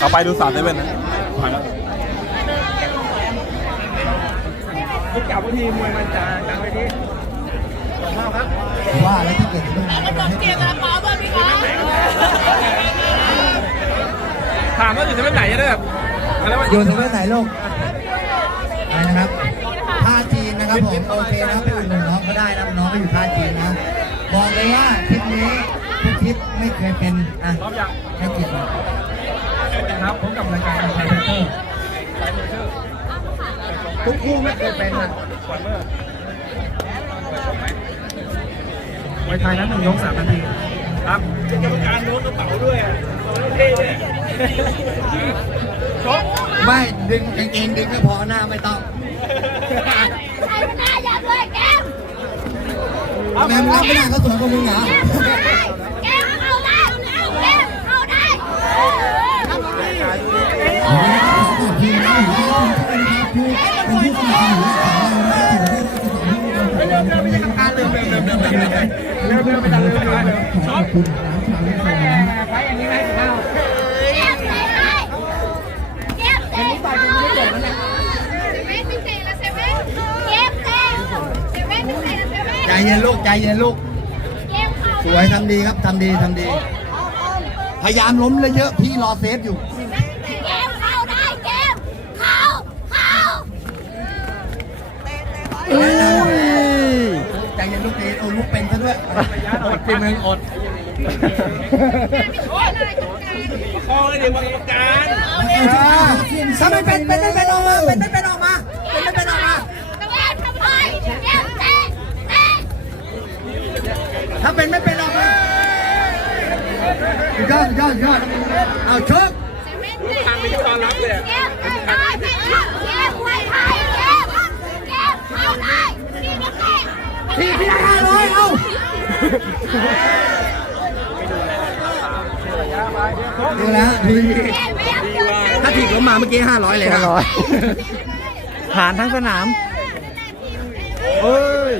ต่อไปดูสามเซเว่นนะทุกอย่างวิธีมวยมันจะกลางไปที่สองเท่าครับว่าแล้วถ้าเกิดจะต้องมาให้ถามว่าอยู่ที่ไหนจะได้แบบอะไรวะอยู่ที่ไหนลูกอะไรนะครับท่าจีนนะครับผมโอเคนะครับไปอุดหนุนน้องก็ได้นะน้องก็อยู่ท่าจีนนะบอกเลยว่าทริปนี้ทุกทริปไม่เคยเป็นอะพร้อมยังให้เกียรติห น่อยครับผมกับรายการไทยเทเตอร์ทุกคู่ไม่เคยเป็นอะก่อนเมื่อมวยไทยนั้นหนึ่งยกสามนาทีครับกรรมการโน้ตกระเป๋าด้วยอะเท่เลยชกไม่ดึงกางเกงดึงก็พอหน้าไม่ต้องใครชนะอย่าเลยแก้มแม่งรับไม่ได้เขาสวยกว่ามึงเหรอ เริ่มเริ่มเริ่มเริ่มเริ่มเริ่มไม่ทันเริ่มไม่ทันชกไปอย่างนี้ไหมข้าเก้มเตะเข้าเซเว่นไม่เก้มเตะเซเว่นไม่เตะละเซเว่นใจเย็นลูกใจเย็นลูกสวยทำดีครับทำดีทำดี พยายามล้มเลยเยอะพี่รอเซฟอยู่แก้มเข้าได้แก้ม เข้าเข้าใจเย็นลูกดีโอ้ลูกเป็นซะด้วยอดเป็นมึงอดคอเลยเดี๋ยวกรรมการถ้าไม่เป็นเป็นไม่เป็นออกมาเป็นไม่เป็นออกมาเป็นไม่เป็นออกมาแก้มทำไมแก้มเตะเตะถ้าเป็นไม่เป็นออกมาสุดยอดสุดยอดสุดยอดเอาชกทางไม่ได้ต้อนรับเลย แก้มเตะได้แก้มไว้ไทยแก้มแก้มเข้าได้นี่ก็เตะ พี่พี่ห้าร้อยเอาดูแล้วดูดีแก้มไม่ถ้าถีบล้มมาเมื่อกี้ห้าร้อยเลยครับหารทั้งสนามเอ้ย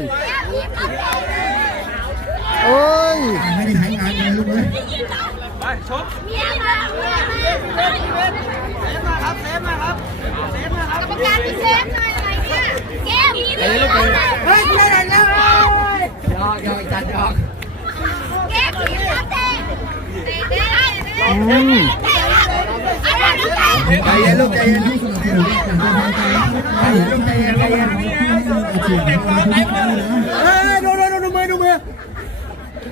โอ้ยไม่ได้ใช้งานเลยลูกเลยไปชกเมียมาเมียมาเซฟมาครับเซฟมาครับเซฟมาครับกรรมการพิเศษหน่อยอะไรเนี่ยแก้ม ไอ้ลูกเป็น เฮ้ยไม่ได้แล้วยอกยอกจัดยอก แก้มผีมาเตะเตะได้ อืม เตะอะไรนะเตะ ใจเย็นลูกใจเย็นใจเย็นใจเย็นเฮ้ยดูดูดูดูมือดูมือ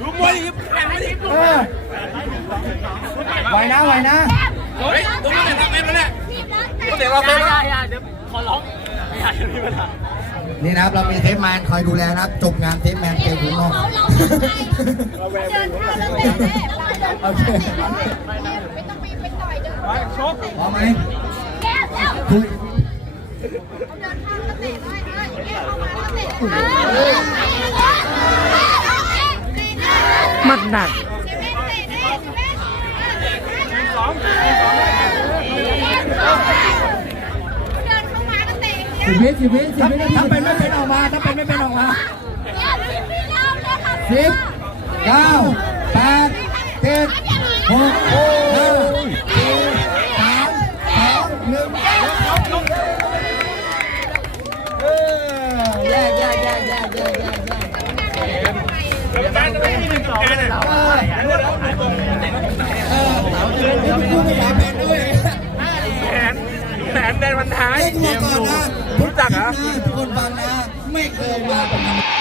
ดูมวยดิไม่ดิเออไหวนะไหวนะเฮ้ยตรงนี้เนี่ยทำไงมาเนี่ยทีมนั้นก็เดี๋ยวเราเซฟแล้วเดี๋ยวขอร้องอย่อย่ามีปัญหา นี่นะครับเรามีเทปแมนคอยดูแลนะครับ จบงานเทปแมนเกมถุงนอกเราเราเดินเข้าแล้วเตะเตะโอเคไม่ต้องไปไปต่อยเดินไปชกพร้อมไหมแก้มแล้วคุยเดินเข้าแล้วเตะได้เลยแก้มเข้ามาแล้วเตะเออหมัดหนักสองสิ บวิสิบวิสิบวิถ้าเป็นไม่เป็นออกมาถ้าเป็นไม่เป็นออกมาสิบเก้าแปดเจ็ดหกห้าสี่สามสองหนึ่งเออแยกแยกแยกแยกแยกแยกแยกกรรมการจะไม่มีหนึ่งสองกันเนี่ยเออสาวเดินเขาไม่ได้เป็นด้วยแขน แขนแดนวันท้ายเล่นมาก่อนนะรู้จักเหรอ ทุกคนฟังนะ ไม่เคยมาประมาณ